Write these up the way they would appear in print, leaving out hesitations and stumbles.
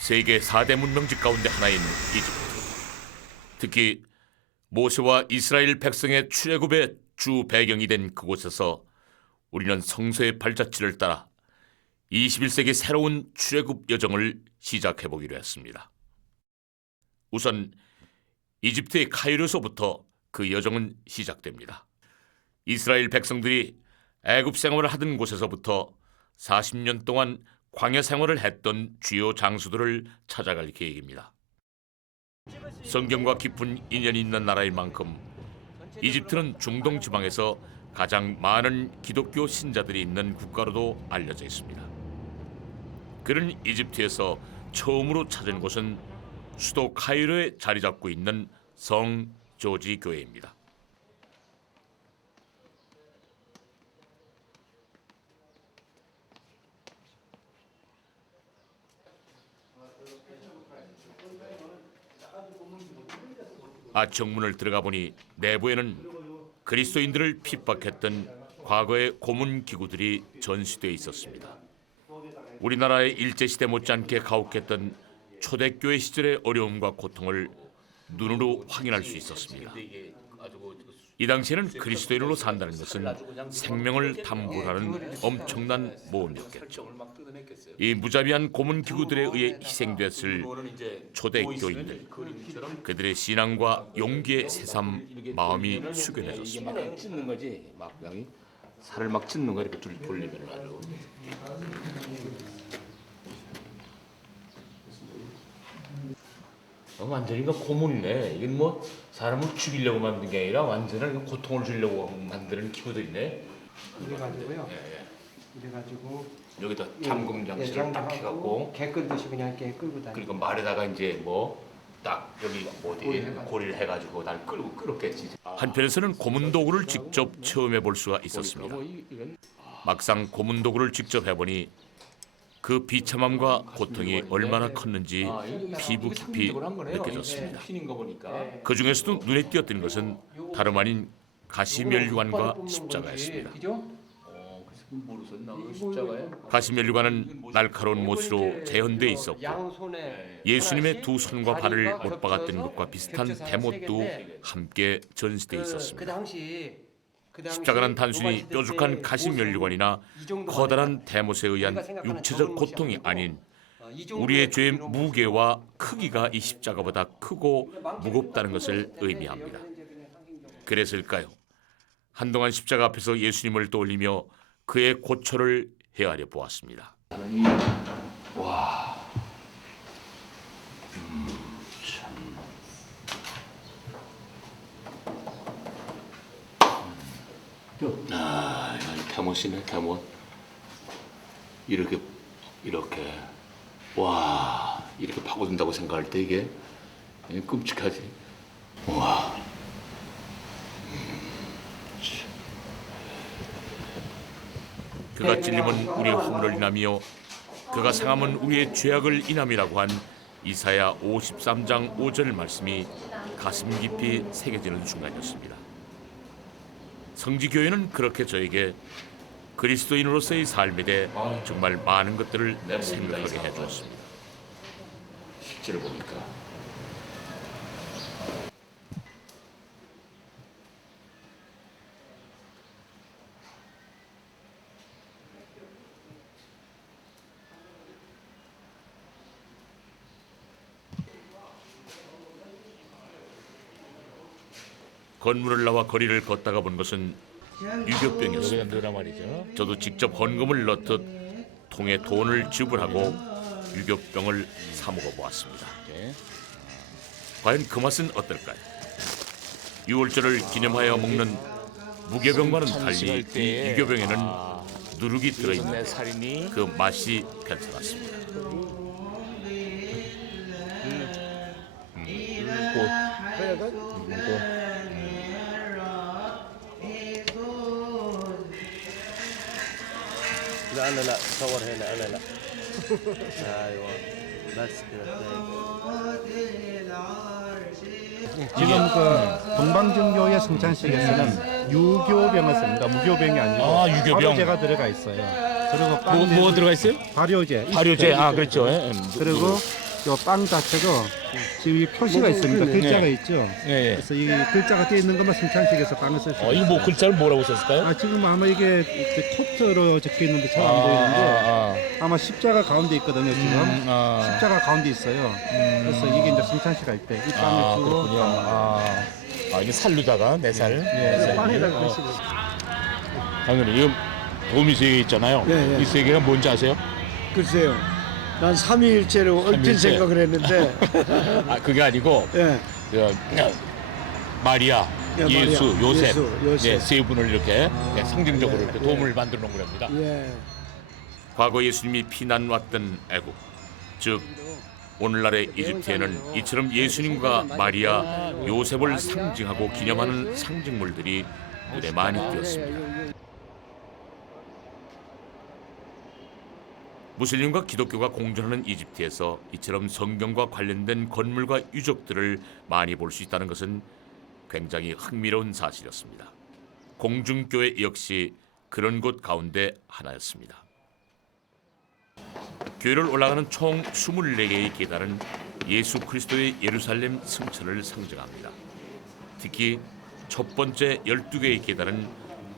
세계 4대 문명지 가운데 하나인 이집트. 특히 모세와 이스라엘 백성의 출애굽의 주 배경이 된 그곳에서 우리는 성서의 발자취를 따라 21세기 새로운 출애굽 여정을 시작해 보기로 했습니다. 우선 이집트의 카이로에서부터 그 여정은 시작됩니다. 이스라엘 백성들이 애굽 생활을 하던 곳에서부터 40년 동안 광야 생활을 했던 주요 장소들을 찾아갈 계획입니다. 성경과 깊은 인연이 있는 나라인 만큼 이집트는 중동 지방에서 가장 많은 기독교 신자들이 있는 국가로도 알려져 있습니다. 그런 이집트에서 처음으로 찾은 곳은 수도 카이로에 자리 잡고 있는 성 조지 교회입니다. 아청문을 들어가 보니 내부에는 그리스도인들을 핍박했던 과거의 고문 기구들이 전시되어 있었습니다. 우리나라의 일제시대 못지않게 가혹했던 초대교회 시절의 어려움과 고통을 눈으로 확인할 수 있었습니다. 이 당시에는 그리스도인으로 산다는 것은 생명을 담보하는 엄청난 모험이었겠죠. 이 무자비한 고문 기구들에 의해 희생됐을 초대교인들, 그들의 신앙과 용기에 새삼 마음이 숙연해졌습니다. 찢는 거지, 막 양이 살을 막 찢는 거 이렇게 돌리면 아주. 완전히 이거 고문이네. 이건 뭐 사람을 죽이려고 만든 게 아니라 완전한 고통을 주려고 만드는 기구들이네. 이래가지고요. 이래가지고 여기다 잠금 장치를 딱 해갖고 개 끌듯이 그냥 이렇게 끌고 다니. 그리고 말에다가 이제 뭐 딱 여기 어디 고리를 해가지고 날 끌고 끌었겠지. 한편에서는 고문 도구를 직접 체험해 볼 수가 있었습니다. 막상 고문 도구를 직접 해보니 그 비참함과 고통이 얼마나 컸는지 피부 깊이 느껴졌습니다. 그 중에서도 눈에 띄었던 것은 다름 아닌 가시면류관과 십자가였습니다. 가시면류관은 날카로운 못으로 재현되어 있었고 예수님의 두 손과 발을 못 박았던 것과 비슷한 대못도 함께 전시되어 있었습니다. 십자가는 단순히 뾰족한 가시면류관이나 커다란 대못에 의한 육체적 고통이 아닌 우리의 죄의 무게와 크기가 이 십자가보다 크고 무겁다는 것을 의미합니다. 그래서일까요? 한동안 십자가 앞에서 예수님을 떠올리며 그의 고초를 헤아려 보았습니다. 와, 참. 이건 대못이네, 대못. 이렇게 와, 이렇게 파고든다고 생각할 때 이게 끔찍하지. 와. 그가 찔림은 우리의 허물을 인하며 그가 상함은 우리의 죄악을 인함이라고 한 이사야 53장 5절 말씀이 가슴 깊이 새겨지는 순간이었습니다. 성지교회는 그렇게 저에게 그리스도인으로서의 삶에 대해 정말 많은 것들을 생각하게 해주었습니다. 실제로 보니까. 건물을 나와 거리를 걷다가 본 것은 유교병이었습니다. 말이죠. 저도 직접 헌금을 넣듯 통에 돈을 지불하고 유교병을 사 먹어보았습니다. 과연 그 맛은 어떨까요? 6월절을 기념하여 먹는 무교병과는 달리 이 유교병에는 누룩이 들어있는 그 맛이 괜찮았습니다. لا لا لا صور هنا لا لا ايوه بس كده 지금 그 동방정교의 성찬식에서는 유교병을 씁니다. 무교병이 아니고 유교병. 발효제가 들어가 있어요. 그리고 뭐 들어가 있어요? 발효제. 발효제. 아, 그렇죠. 그리고 요 빵 자체도 지금 이 표시가 있습니다. 글자가 있죠. 예, 그래서 이 글자가 띄어 있는 것만 승찬식에서 빵을 쓸 수 있어요. 이거 뭐 글자를 뭐라고 썼을까요? 아, 지금 아마 이게 코트로 적혀 있는데 잘 안 보이는데 아마 십자가 가운데 있거든요. 지금 십자가 가운데 있어요. 그래서 이게 이제 승찬식 할 때 이 빵을 주고 그렇군요. 이게 살루다가 네 살. 빵에다가 하시고. 당연히 이거 도미 세 개 있잖아요. 예, 예. 이 세 개가 뭔지 아세요? 글쎄요. 난 삼위일체로 얼핏 삼위일체. 생각을 했는데 그게 아니고 예. 마리아, 예, 예수, 마리아, 요셉, 예수, 요셉. 네, 세 분을 이렇게 상징적으로 예, 이렇게 예. 도움을 만들어 놓은 겁니다. 예. 과거 예수님이 피난 왔던 애국, 즉 오늘날의 이집트에는 이처럼 예수님과 마리아, 요셉을 상징하고 기념하는 상징물들이 눈에 많이 띄었습니다. 무슬림과 기독교가 공존하는 이집트에서 이처럼 성경과 관련된 건물과 유적들을 많이 볼 수 있다는 것은 굉장히 흥미로운 사실이었습니다. 공중교회 역시 그런 곳 가운데 하나였습니다. 교회를 올라가는 총 24개의 계단은 예수 그리스도의 예루살렘 승천을 상징합니다. 특히 첫 번째 12개의 계단은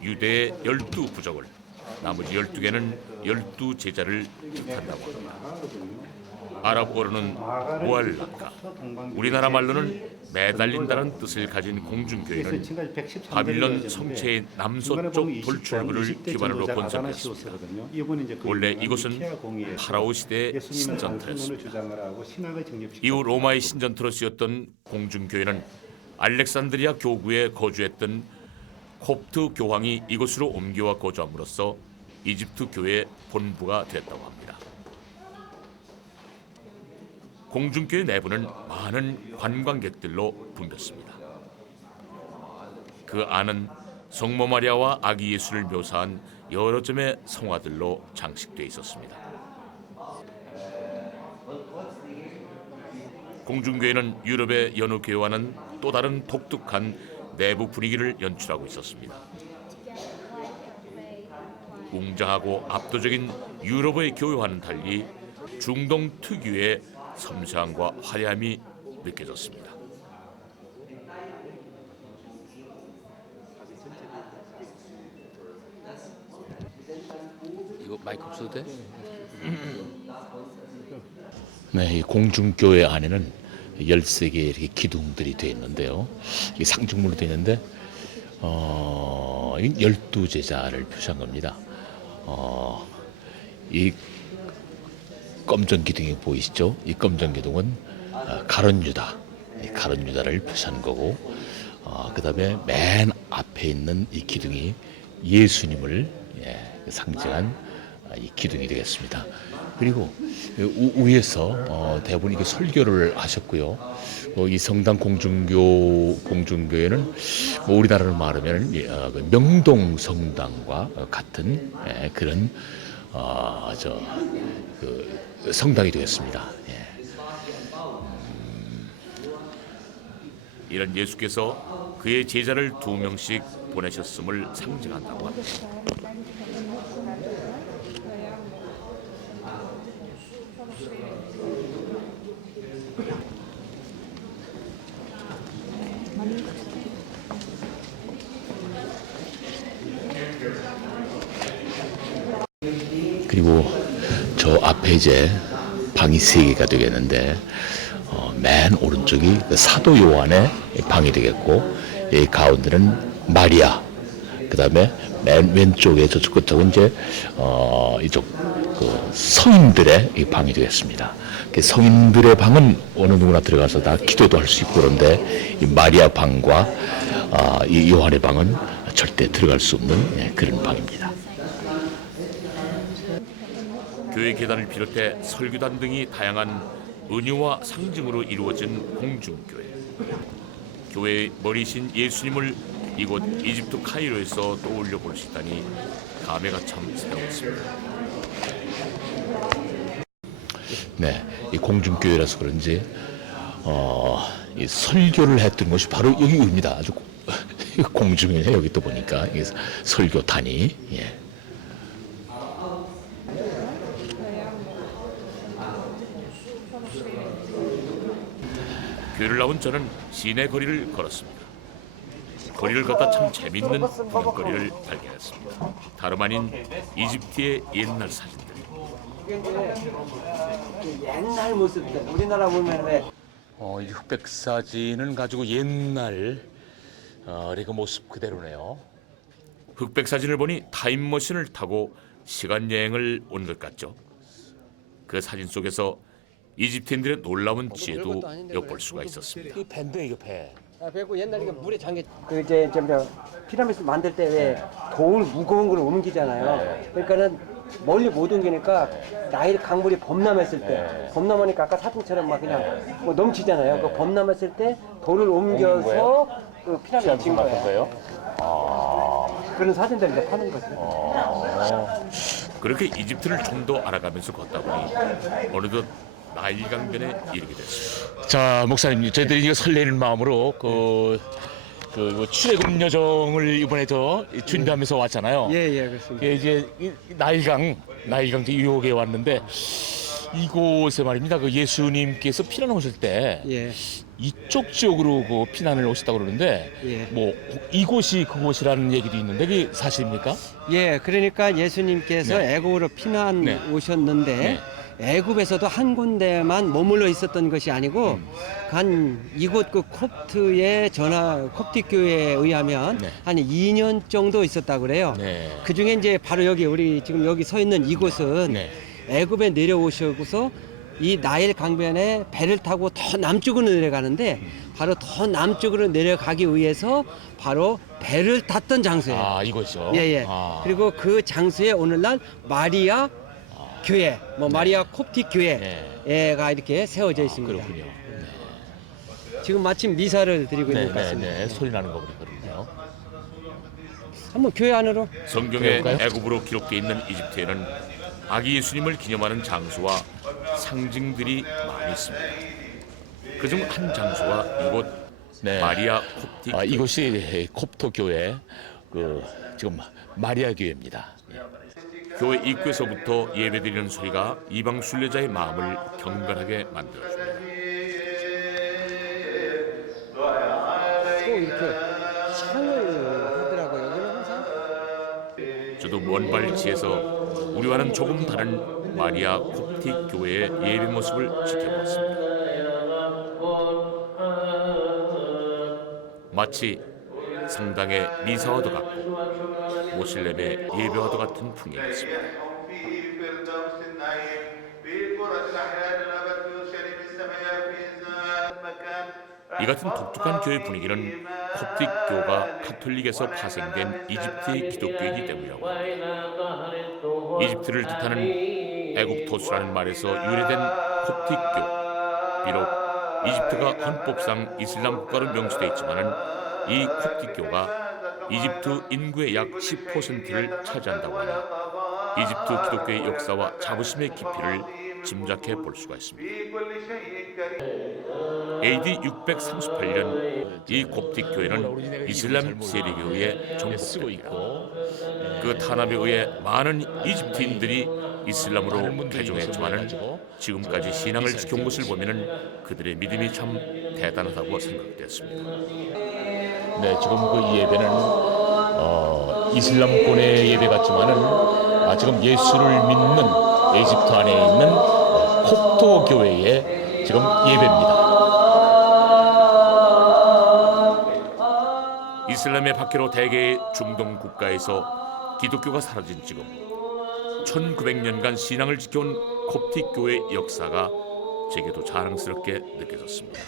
유대의 12부족을, 나머지 12개는 12제자를 뜻한다고 합니다. 아랍어로는 무알라카, 우리나라 말로는 매달린다는 뜻을 가진 공중교회는 바빌론 성체의 남서쪽 돌출구를 기반으로 건설됐습니다. 원래 이곳은 파라오 시대의 신전터였습니다. 이후 로마의 신전터로 쓰였던 공중교회는 알렉산드리아 교구에 거주했던 콥트 교황이 이곳으로 옮겨와 거주함으로써 이집트 교회의 본부가 됐다고 합니다. 공중교회 내부는 많은 관광객들로 붐볐습니다. 그 안은 성모 마리아와 아기 예수를 묘사한 여러 점의 성화들로 장식되어 있었습니다. 공중교회는 유럽의 여느 교회와는 또 다른 독특한 내부 분위기를 연출하고 있었습니다. 웅장하고 압도적인 유럽의 교회와는 달리 중동 특유의 섬세함과 화려함이 느껴졌습니다. 이거 마이크 없어도 돼? 네, 이 공중교회 안에는 13개의 이렇게 기둥들이 되어 있는데요. 이게 상징물로 되어 있는데, 이 12제자를 표시한 겁니다. 이 검정 기둥이 보이시죠? 이 검정 기둥은 가룟 유다, 이 가룟 유다를 표시한 거고, 그 다음에 맨 앞에 있는 이 기둥이 예수님을 상징한 이 기둥이 되겠습니다. 그리고 위에서 대부분 이게 설교를 하셨고요. 이 성당 공중교회는 뭐 우리나라로 말하면 명동 성당과 같은 그런 성당이 되겠습니다. 이런 예수께서 그의 제자를 2명씩 보내셨음을 상징한다고 합니다. 그리고 저 앞에 이제 방이 3개가 되겠는데 맨 오른쪽이 사도 요한의 방이 되겠고 이 가운데는 마리아, 그 다음에 맨 왼쪽에 저쪽 끝쪽은 이제 이쪽 그 성인들의 이 방이 되겠습니다. 그 성인들의 방은 어느 누구나 들어가서 다 기도도 할 수 있고 그런데 이 마리아 방과 이 요한의 방은 절대 들어갈 수 없는 그런 방입니다. 교회 계단을 비롯해 설교단 등이 다양한 은유와 상징으로 이루어진 공중교회. 교회의 머리신 예수님을 이곳 이집트 카이로에서 떠올려 볼 수 있다니 감회가 참 새로웠습니다. 네, 이 공중교회라서 그런지 이 설교를 했던 곳이 바로 여기입니다. 아주 공중이네. 여기 또 보니까 이게 설교단이. 예. 교회를 나온 저는 시내 거리를 걸었습니다. 거리를 걷다 참 재밌는 구경거리를 발견했습니다. 다름 아닌 이집트의 옛날 사진들. 이게 이제 옛날 모습들. 우리나라 보면 왜 이 흑백 사진은 가지고 옛날 그 모습 그대로네요. 흑백 사진을 보니 타임머신을 타고 시간 여행을 온 것 같죠. 그 사진 속에서 이집트인들의 놀라운 지혜도 엿볼 수가 있었습니다. 이 밴드 이거 배. 배고 옛날에 물에 잠겨 그 이제 저 피라미드 만들 때 왜 돌 무거운 걸 옮기잖아요. 그러니까는 멀리 못 옮기니까 나일 강물이 범람했을 때 범람하니까 아까 사진처럼 막 그냥 뭐 넘치잖아요. 그 범람했을 때 돌을 옮겨서 그 피라미드 지은 거예요. 그런 사진들 이제 파는 거죠. 그렇게 이집트를 좀 더 알아가면서 걷다 보니 어느덧 나일 강변에 이르게 됐습니다. 자, 목사님, 저희들이 이거 설레는 마음으로 그 출애굽 여정을 이번에 준비하면서 왔잖아요. 예, 그렇습니다. 이게 이제 이 나일강 유역에 왔는데 이곳에 말입니다. 그 예수님께서 피난 오실 때 예. 이쪽 지역으로 그 피난을 오셨다고 그러는데 예. 뭐 이곳이 그곳이라는 얘기도 있는데 그게 사실입니까? 예, 그러니까 예수님께서 네. 애굽으로 피난 네. 오셨는데 네. 애굽에서도 한 군데만 머물러 있었던 것이 아니고 한 이곳 그 콥트의 콥틱 교회에 의하면 네. 한 2년 정도 있었다고 그래요. 네. 그 중에 이제 바로 여기 우리 지금 여기 서 있는 이곳은 네. 애굽에 내려오셔서 이 나일 강변에 배를 타고 더 남쪽으로 내려가는데 바로 더 남쪽으로 내려가기 위해서 바로 배를 탔던 장소예요. 아, 이거죠. 예. 아. 그리고 그 장소에 오늘날 마리아 교회, 마리아 콥틱 네. 교회가 이렇게 세워져 있습니다. 그렇군요. 지금 마침 미사를 드리고 있는 것 같습니다. 네. 소리 나는 거 보니까요. 한번 교회 안으로. 성경에 그럴까요? 애굽으로 기록되어 있는 이집트에는 아기 예수님을 기념하는 장소와 상징들이 많이 있습니다. 그중 한 장소가 이곳 네. 마리아 콥틱 아, 이곳이 콥토 교회 지금 마리아 교회입니다. 교회 입구에서부터 예배드리는 소리가 이방 순례자의 마음을 경건하게 만들어줍니다. 또 이렇게 향을 하더라고요. 여기는 항상. 저도 먼 발치에서 우리와는 조금 다른 마리아 콥틱 교회의 예배 모습을 지켜보았습니다. 마치 성당의 미사와도 같고 모슬렘의 예배와도 같은 풍경이었습니다. 이 같은 독특한 교회 분위기는 콥틱교가 카톨릭에서 파생된 이집트의 기독교이기 때문이라고 합니다. 이집트를 뜻하는 애국토수라는 말에서 유래된 콥틱교. 비록 이집트가 헌법상 이슬람 국가로 명시되어 있지만은 이 콥틱교가 이집트 인구의 약 10%를 차지한다고 하니 이집트 기독교의 역사와 자부심의 깊이를 짐작해 볼 수가 있습니다. AD 638년 이 콥틱 교회는 이슬람 세력에 의해 정복됩니다. 그 탄압에 의해 많은 이집트인들이 이슬람으로 개종했지만은 지금까지 신앙을 지켜온 것을 보면은 그들의 믿음이 참 대단하다고 생각됐습니다. 네, 지금 그 예배는 이슬람권의 예배 같지만은 지금 예수를 믿는 이집트 안에 있는 콥토 교회의 지금 예배입니다. 이슬람의 박해로 대개의 중동 국가에서 기독교가 사라진 지금 1900년간 신앙을 지켜온 콥틱 교회의 역사가 제게도 자랑스럽게 느껴졌습니다.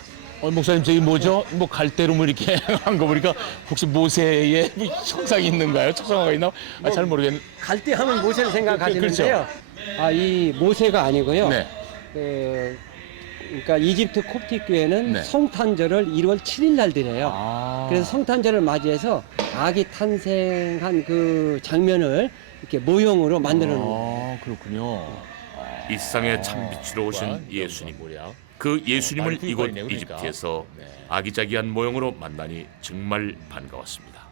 목사님 저기 뭐죠? 뭐 갈대로 뭐 이렇게 한 거 보니까 혹시 모세의 형상이 있는가요? 초상화가 있나? 잘 모르겠는데. 갈대 하면 모세를 생각하시는데요. 이 모세가 아니고요. 네. 그러니까 이집트 콥틱 교회는 네. 성탄절을 1월 7일 날 드려요. 그래서 성탄절을 맞이해서 아기 탄생한 그 장면을 이렇게 모형으로 만들어 놓은 거예요. 그렇군요. 이 세상에 참 빛으로 오신 예수님. 그 예수님을 이곳 이집트에서 아기자기한 모형으로 만나니 정말 반가웠습니다.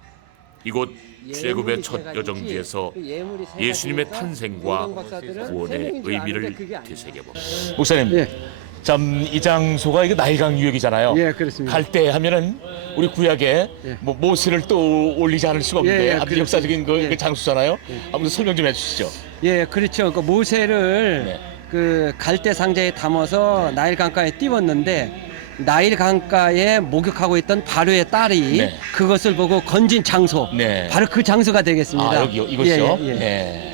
이곳 출애굽의 첫 여정지에서 예수님의 탄생과 구원의 의미를 되새겨봅니다. 목사님, 예. 참 이 장소가 이게 나일강 유역이잖아요. 예, 그렇습니다. 갈대 하면은 우리 구약에 예. 뭐 모세를 또 올리지 않을 수가 없는데 예, 예, 아주 그렇죠. 역사적인 그, 예. 그 장소잖아요. 한번 설명 좀 해주시죠. 예, 그렇죠. 그 모세를 네. 그 갈대 상자에 담아서 나일 강가에 띄웠는데 나일 강가에 목욕하고 있던 바로의 딸이 네. 그것을 보고 건진 장소. 네. 바로 그 장소가 되겠습니다. 아 여기요, 이것이요. 예, 예, 예. 예.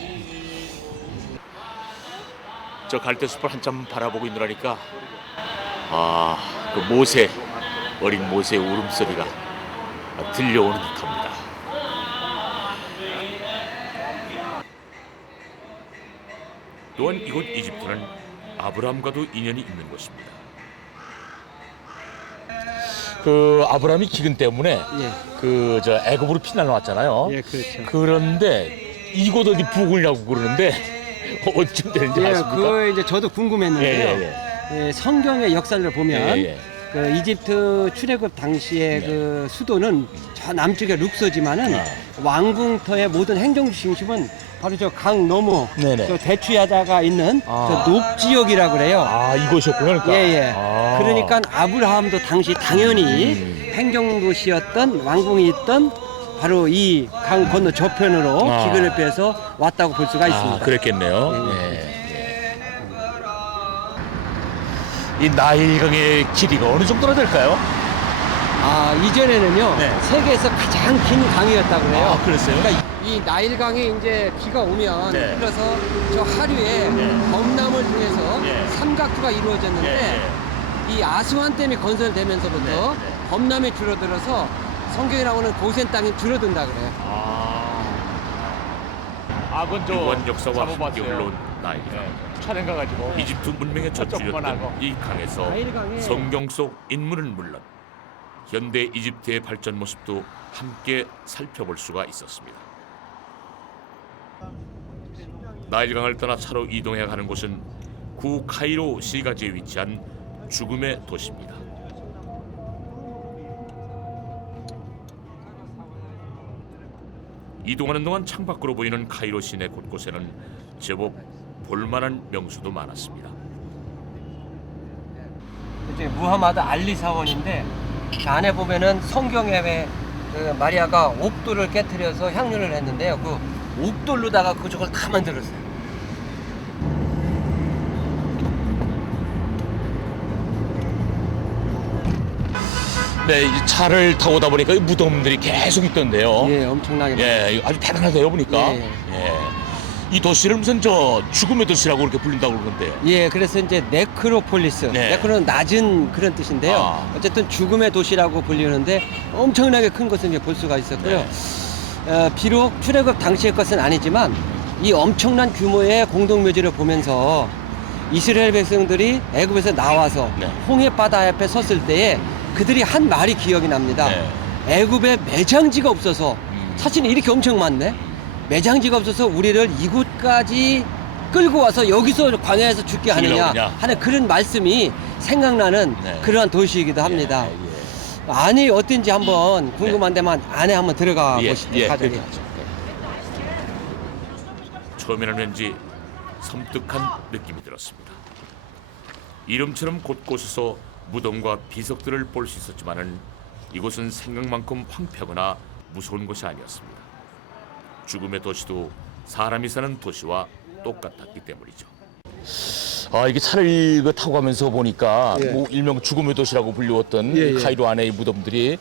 저 갈대숲을 한참 바라보고 있느라니까 그 모세 어린 모세의 울음소리가 들려오는 듯합니다. 또한 이곳 이집트는 아브라함과도 인연이 있는 곳입니다. 그 아브라함이 기근 때문에 예. 그 저 애굽으로 피난을 왔잖아요. 예, 그렇죠. 그런데 이곳 어디 부근이라고 그러는데 어쩜 되는지 예, 아십니까? 그거 이제 저도 궁금했는데요. 예, 성경의 역사를 보면 예, 예. 그 이집트 출애굽 당시에 네. 그 수도는 저 남쪽의 룩소지만은 아. 왕궁터의 모든 행정 중심은 바로 저 강 너머 네네. 저 대추야자가 있는 아. 저 녹지역이라 그래요. 아 이곳이었군요. 그러니까. 예예. 아. 그러니까 아브라함도 당시 당연히 행정도시였던 왕궁이 있던 바로 이 강 건너 저편으로 아. 기근을 빼서 왔다고 볼 수가 있습니다. 그랬겠네요. 예, 예. 이 나일강의 길이가 어느 정도나 될까요? 아 이전에는요 네. 세계에서 가장 긴 강이었다고 그래요. 아, 그랬어요? 그러니까 이 나일강이 이제 비가 오면 네. 흘러서 저 하류에 네. 범람을 통해서 네. 삼각수가 이루어졌는데 이 아스완댐이 건설되면서부터 네, 네. 범람이 줄어들어서 성경에 나오는 고센 땅이 줄어든다 그래요. 그건 저 유구한 역사와 함께 잡아봤어요. 흘러온 나일강. 촬영 가가지고. 이집트 문명의 젖줄이었던 조그만하고. 이 강에서 나일강에 성경 속 인물은 물론 현대 이집트의 발전 모습도 함께 살펴볼 수가 있었습니다. 나일강을 떠나 차로 이동해 가는 곳은 구 카이로 시가지에 위치한 죽음의 도시입니다. 이동하는 동안 창밖으로 보이는 카이로 시내 곳곳에는 제법 볼만한 명소도 많았습니다. 이제 무하마드 알리 사원인데 그 안에 보면은 성경에 왜그 마리아가 옥돌을 깨뜨려서 향유를 했는데요. 그 옥돌로다가 그쪽을 다 만들었어요. 네, 이 차를 타고 오다 보니까 이 무덤들이 계속 있던데요. 예, 엄청나게 예, 이거 아주 대단하대요 보니까. 예. 예. 이 도시를 무슨 저 죽음의 도시라고 그렇게 불린다고 그러는데요. 예, 그래서 이제 네크로폴리스. 네. 네크로는 낮은 그런 뜻인데요. 아. 어쨌든 죽음의 도시라고 불리는데 엄청나게 큰 것을 이제 볼 수가 있었고요. 네. 비록 출애굽 당시의 것은 아니지만 이 엄청난 규모의 공동묘지를 보면서 이스라엘 백성들이 애굽에서 나와서 네. 홍해 바다 앞에 섰을 때에 그들이 한 말이 기억이 납니다. 네. 애굽에 매장지가 없어서 사실 이렇게 엄청 많네. 매장지가 없어서 우리를 이곳까지 끌고 와서 여기서 광야에서 죽게 하느냐 죽이려고 하는 그런 말씀이 생각나는 네. 그러한 도시이기도 합니다. 예, 안이 어떤지 한번 궁금한데만 안에 한번 들어가 예. 보시죠. 예, 가족이. 그렇게 하죠. 처음에는 왠지 섬뜩한 느낌이 들었습니다. 이름처럼 곳곳에서 무덤과 비석들을 볼 수 있었지만은 이곳은 생각만큼 황폐하거나 무서운 곳이 아니었습니다. 죽음의 도시도 사람이 사는 도시와 똑같았기 때문이죠. 이게 차를 그 타고 가면서 보니까 예. 뭐 일명 죽음의 도시라고 불리웠던 예, 예. 카이로 안의 이 무덤들이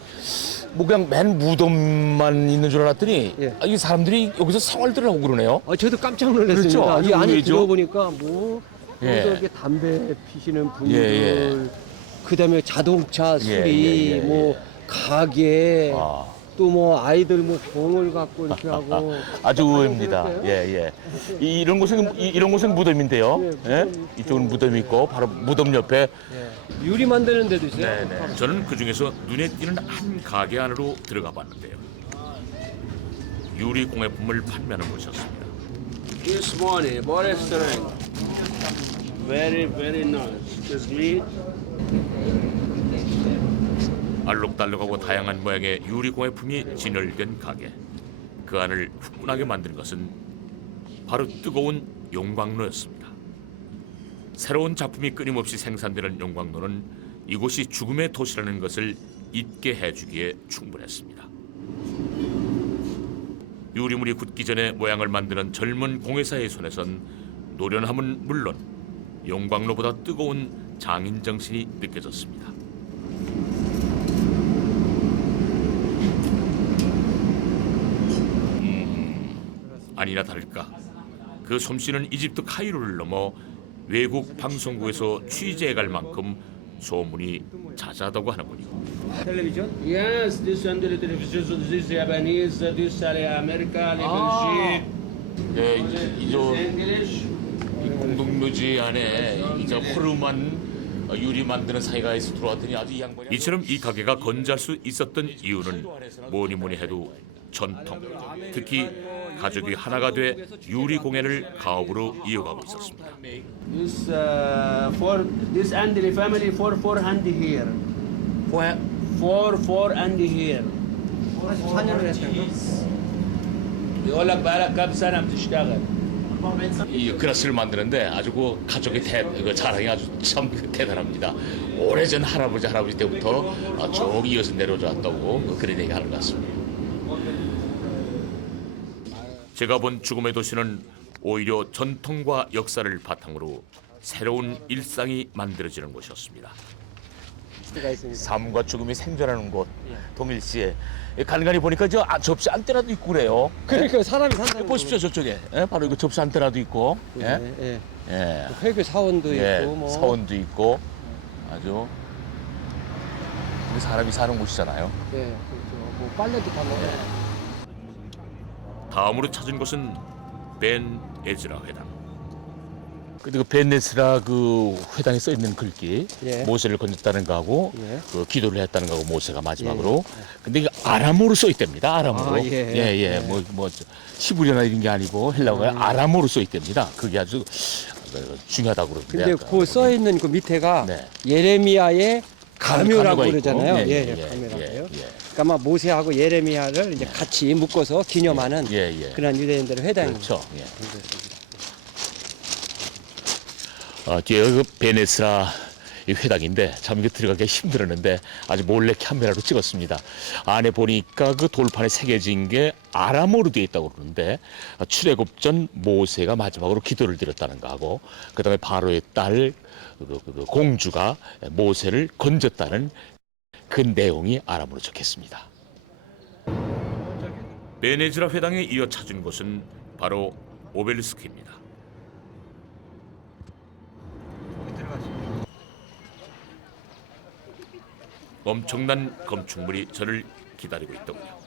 뭐 그냥 맨 무덤만 있는 줄 알았더니 예. 이 사람들이 여기서 생활들을 하고 그러네요. 저도 깜짝 놀랐습니다. 그렇죠. 아주 이 안에 의외죠. 들어보니까 뭐 예. 이렇게 담배 피시는 분들, 예, 그다음에 자동차 수리, 예, 예, 예, 뭐 가게, 아. 또 뭐 아이들 뭐 공을 갖고 이렇게 하고 아주 의외입니다. 예, 예. 이런 곳은 무덤인데요. 예? 이쪽은 무덤이 있고 바로 무덤 옆에 유리 만드는 데도 있어요. 네. 저는 그 중에서 눈에 띄는 한 가게 안으로 들어가 봤는데요. 유리 공예품을 판매하는 곳이었습니다. This morning, what restaurant? Very, very nice. Just meat. 알록달록하고 다양한 모양의 유리 공예품이 진열된 가게. 그 안을 후끈하게 만든 것은 바로 뜨거운 용광로였습니다. 새로운 작품이 끊임없이 생산되는 용광로는 이곳이 죽음의 도시라는 것을 잊게 해주기에 충분했습니다. 유리물이 굳기 전에 모양을 만드는 젊은 공예사의 손에선 노련함은 물론 용광로보다 뜨거운 장인 정신이 느껴졌습니다. 아니나 다를까 그 솜씨는 이집트 카이로를 넘어 외국 방송국에서 취재해갈 만큼 소문이 자자하다고 하는군요. 텔레비전? Yes, this under the television, this Japanese, this America, Belgique, 네, 이저 English. 공동묘지 안에 이제 호르만 유리 만드는 사이가에서 들어왔더니 아주 이 양반이 이처럼 이 가게가 건재할 수 있었던 이유는 뭐니 해도 전통, 특히 가족이 하나가 돼 유리 공예를 가업으로 이어가고 있었습니다. This for this Andri family for hand here. For hand here. 44년을 했던 거? بيقول لك بقالك كام سنة بتشتغل. 이 그라스를 만드는데 아주 그 가족의 그 자랑이 아주 참 대단합니다. 오래전 할아버지 때부터 쭉 이어서 내려왔다고 그런 얘기 하는 것 같습니다. 제가 본 죽음의 도시는 오히려 전통과 역사를 바탕으로 새로운 일상이 만들어지는 곳이었습니다. 가 있습니다. 삶과 죽음이 생존하는 곳 동일시에 간간히 보니까 저 접시 안테나도 있고 그래요. 그러니까 사람이 산다는 보십시오 저쪽에 바로 이거 접시 안테나도 있고 예. 예. 회교 사원도 예, 있고 뭐. 사원도 있고 아주 사람이 사는 곳이잖아요. 예, 그렇죠. 뭐 빨래도 다 넣어. 다음으로 찾은 곳은 벤 에즈라 회당. 근데 그 벤네스라 그 회당에 써 있는 글귀 예. 모세를 건졌다는 거하고 예. 그 기도를 했다는 거하고 모세가 마지막으로 근데 이게 아람어로 써 있답니다. 아람어로. 아, 예. 뭐 히브리어나 이런 게 아니고 헬라어가 아람어로 써 있답니다. 그게 아주 중요하다고 그러는데. 근데 그 써 있는 그 밑에가 네. 예레미야의 가묘라고 가묘가 있고. 그러잖아요. 예, 예, 예, 가묘라고요. 예. 그러니까 아마 모세하고 예레미야를 이제 같이 묶어서 기념하는 예. 그런 유대인들의 회당입니다. 그렇죠. 예. 뒤에 그 베네스라 이 회당인데 참 이게 들어가기 힘들었는데 아주 몰래 카메라로 찍었습니다. 안에 보니까 그 돌판에 새겨진 게 아람어로 되어 있다고 그러는데 출애굽 전 모세가 마지막으로 기도를 드렸다는 거하고 그다음에 바로의 딸 그 공주가 모세를 건졌다는 그 내용이 아람어로 적혔습니다. 벤 에즈라 회당에 이어 찾은 곳은 바로 오벨리스크입니다. 엄청난 건축물이 저를 기다리고 있더군요.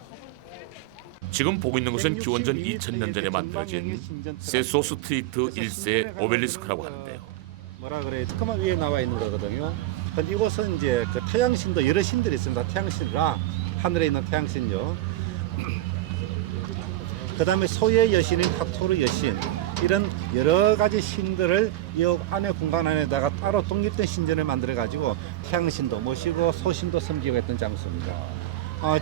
지금 보고 있는 곳은 기원전 2000년 전에 만들어진 세소 스트리트 1세 오벨리스크라고 하는데요. 뭐라 그래? 조금만 위에 나와 있는 거거든요. 근데 이곳은 이제 그 태양신도 여러 신들이 있습니다. 태양신 라, 하늘에 있는 태양신요. 그다음에 소의 여신인 하토르 여신, 이런 여러 가지 신들을 이 안에 공간 안에다가 따로 독립된 신전을 만들어 가지고 태양신도 모시고 소신도 섬기고 했던 장소입니다.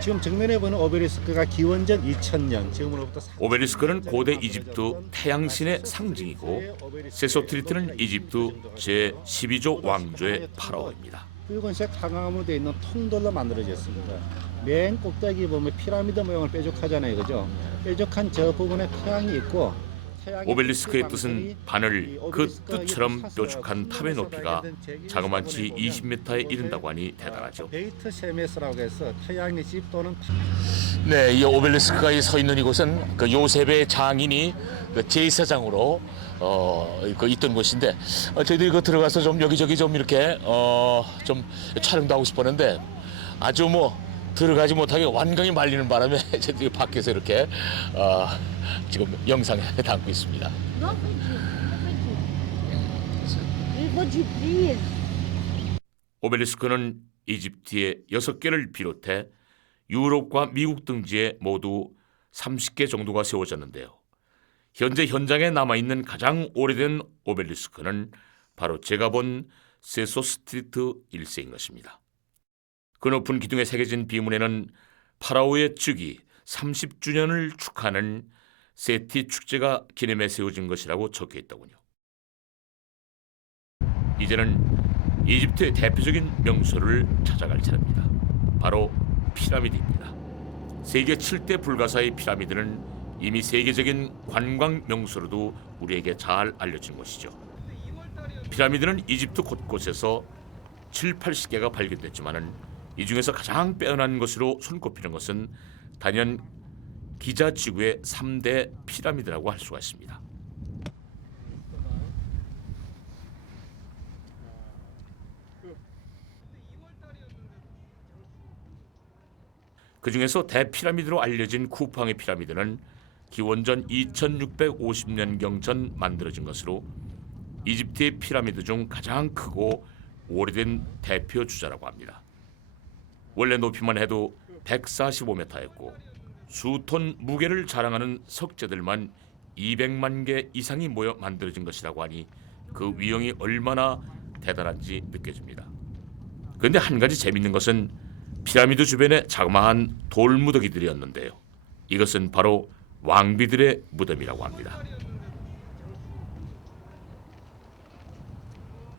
지금 정면에 보는 오베리스크가 기원전 2000년, 지금으로부터 오벨리스크는 고대 이집트 태양신의 상징이고 세소트리트는 이집트 제12조 왕조의 파라오입니다. 붉은색 황암으로 되어 있는 통돌로 만들어졌습니다. 맨 꼭대기 보면 피라미드 모양을 뾰족하잖아요, 그죠? 뾰족한 저 부분에 태양이 있고, 오벨리스크의 뜻은 바늘, 그 뜻처럼 뾰족한 탑의 높이가 자그마치 20m에 이른다고 하니 대단하죠. 베이트 셰메스라고 해서 태양의 집 또는 네, 이 오벨리스크가 서 있는 이곳은 그 요셉의 장인이 그 제사장으로 있던 곳인데 저희들이 그 들어가서 좀 여기저기 좀 이렇게 좀 촬영도 하고 싶었는데 아주 뭐 들어가지 못하게 완강히 말리는 바람에 저희들이 밖에서 이렇게 지금 영상에 담고 있습니다. No picture. Would you please? 오벨리스크는 이집트의 6개를 비롯해 유럽과 미국 등지에 모두 30개 정도가 세워졌는데요. 현재 현장에 남아있는 가장 오래된 오벨리스크는 바로 제가 본 세소 스트리트 1세인 것입니다. 그 높은 기둥에 새겨진 비문에는 파라오의 즉위 30주년을 축하하는 세티 축제가 기념해 세워진 것이라고 적혀 있더군요. 이제는 이집트의 대표적인 명소를 찾아갈 차례입니다. 바로 피라미드입니다. 세계 7대 불가사의 피라미드는 이미 세계적인 관광 명소로도 우리에게 잘 알려진 것이죠. 피라미드는 이집트 곳곳에서 7, 80개가 발견됐지만은 이 중에서 가장 빼어난 것으로 손꼽히는 것은 단연 기자 지구의 3대 피라미드라고 할 수가 있습니다. 그 중에서 대피라미드로 알려진 쿠팡의 피라미드는 기원전 2650년경 전 만들어진 것으로 이집트의 피라미드 중 가장 크고 오래된 대표 주자라고 합니다. 원래 높이만 해도 145m였고 수톤 무게를 자랑하는 석재들만 200만 개 이상이 모여 만들어진 것이라고 하니 그 위용이 얼마나 대단한지 느껴집니다. 그런데 한 가지 재밌는 것은 피라미드 주변에 자그마한 돌무더기들이었는데요. 이것은 바로 왕비들의 무덤이라고 합니다.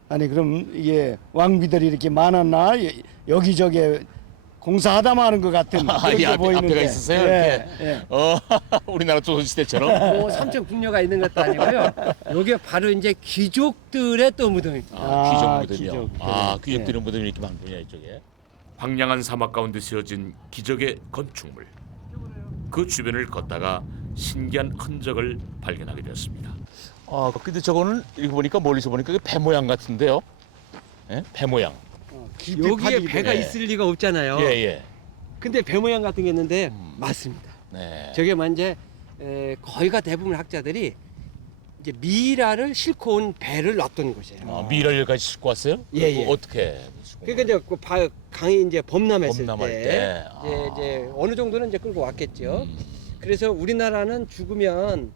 아니 그럼 이게 왕비들이 이렇게 많았나? 여기저기 공사하다 마는 것 같은 그렇게 보이는데. 앞에가 있었어요. 예, 이렇게. 예. 우리나라 조선시대처럼. 뭐 삼척 궁녀가 있는 것도 아니고요. 여기 바로 이제 귀족들의 또 무덤입니다. 귀족 무덤이요. 귀족들. 귀족들의 무덤이 이렇게 많군요 이쪽에. 황량한 사막 가운데 세워진 기적의 건축물. 그 주변을 걷다가 신기한 흔적을 발견하게 되었습니다. 근데 저거는 이거 보니까 멀리서 보니까 배 모양 같은데요. 예? 배 모양. 여기에 배가 예. 있을 리가 없잖아요. 예. 근데 배 모양 같은 게 있는데 맞습니다. 네. 저게 이제 거의가 대부분 학자들이 이제 미라를 싣고 온 배를 놨던 곳이에요. 미라를 여기까지 싣고 왔어요? 예, 예. 어떻게? 그러니까 이제 그 강이 이제 범람했을 범람할 때, 때. 이제 어느 정도는 이제 끌고 왔겠죠. 그래서 우리나라는 죽으면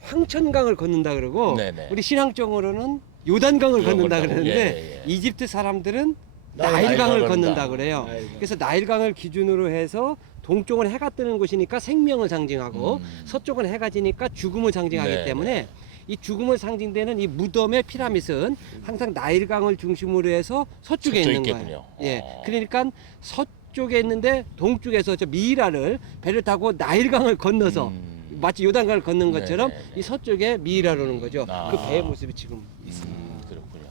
황천강을 걷는다 그러고 네네. 우리 신앙적으로는 요단강을 걷는다 걷는다고. 그러는데 예. 이집트 사람들은 나일강을 나일강을 걷는다. 걷는다 그래요. 그래서 나일강을 기준으로 해서 동쪽은 해가 뜨는 곳이니까 생명을 상징하고 서쪽은 해가 지니까 죽음을 상징하기 네, 때문에 이 죽음을 상징되는 이 무덤의 피라밋은 항상 나일강을 중심으로 해서 서쪽에 서쪽에 있는 있겠군요. 거예요. 예, 그러니까 서쪽에 있는데 동쪽에서 저 미이라를 배를 타고 나일강을 건너서 마치 요단강을 걷는 것처럼 네, 네, 네. 이 서쪽에 미이라를 오는 거죠. 아. 그 배의 모습이 지금 있습니다. 그렇군요.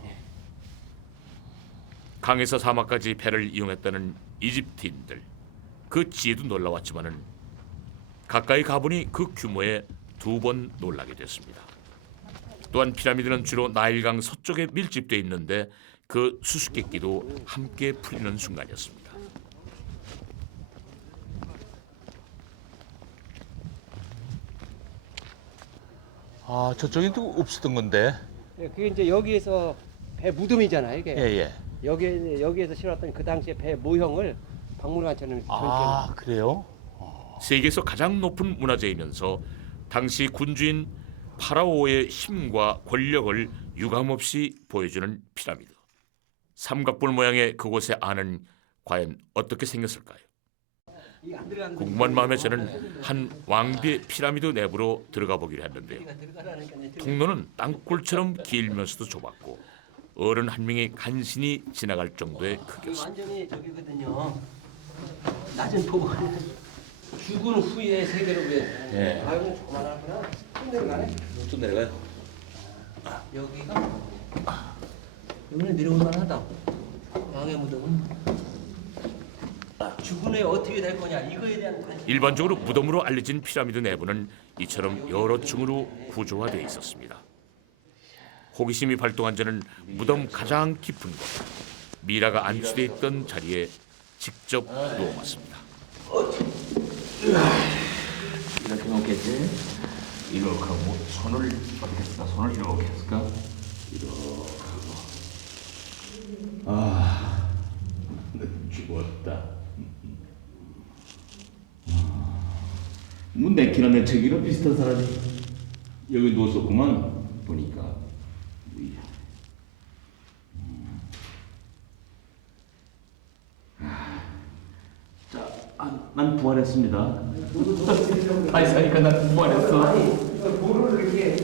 강에서 사막까지 배를 이용했다는 이집트인들. 그 지혜도 놀라웠지만은 가까이 가보니 그 규모에 2번 놀라게 됐습니다. 또한 피라미드는 주로 나일강 서쪽에 밀집돼 있는데 그 수수께끼도 함께 풀리는 순간이었습니다. 저쪽에도 없었던 건데. 예, 그게 이제 여기에서 배 무덤이잖아요. 이게 예. 여기에서 실었던 그 당시의 배 모형을 박물관처럼 전시해. 그래요? 세계에서 가장 높은 문화재이면서 당시 군주인 파라오의 힘과 권력을 유감없이 보여주는 피라미드. 삼각뿔 모양의 그곳의 안은 과연 어떻게 생겼을까요? 궁금한 마음에 저는 한 왕비의 피라미드 내부로 들어가 보기로 했는데요. 통로는 땅굴처럼 길면서도 좁았고 어른 한 명이 간신히 지나갈 정도의 크기였습니다. 완전히 저기거든요. 낮은 토막. 죽은 후에 세계로 왜? 예. 아이고 그만하구나. 좀 내려가네. 좀 내려가요. 여기는 내려올만하다. 왕의 무덤은. 죽은 후에 어떻게 될 거냐 이거에 대한 관심. 일반적으로 무덤으로 알려진 피라미드 내부는 이처럼 여러 층으로 구조화되어 있었습니다. 호기심이 발동한 저는 무덤 가장 깊은 곳, 미라가 안치되어 있던 자리에 직접 누워봤습니다. 이렇게 놓겠지? 이렇게 하고 손을 어떻게 했을까? 손을 이렇게 했을까? 이렇게 하고 죽었다. 뭐 내키나 내 책이랑 비슷한 사람이 여기 누웠었구만 보니까. 난 부활했습니다. 아니 사니까 난 부활했어. 뭐를 이렇게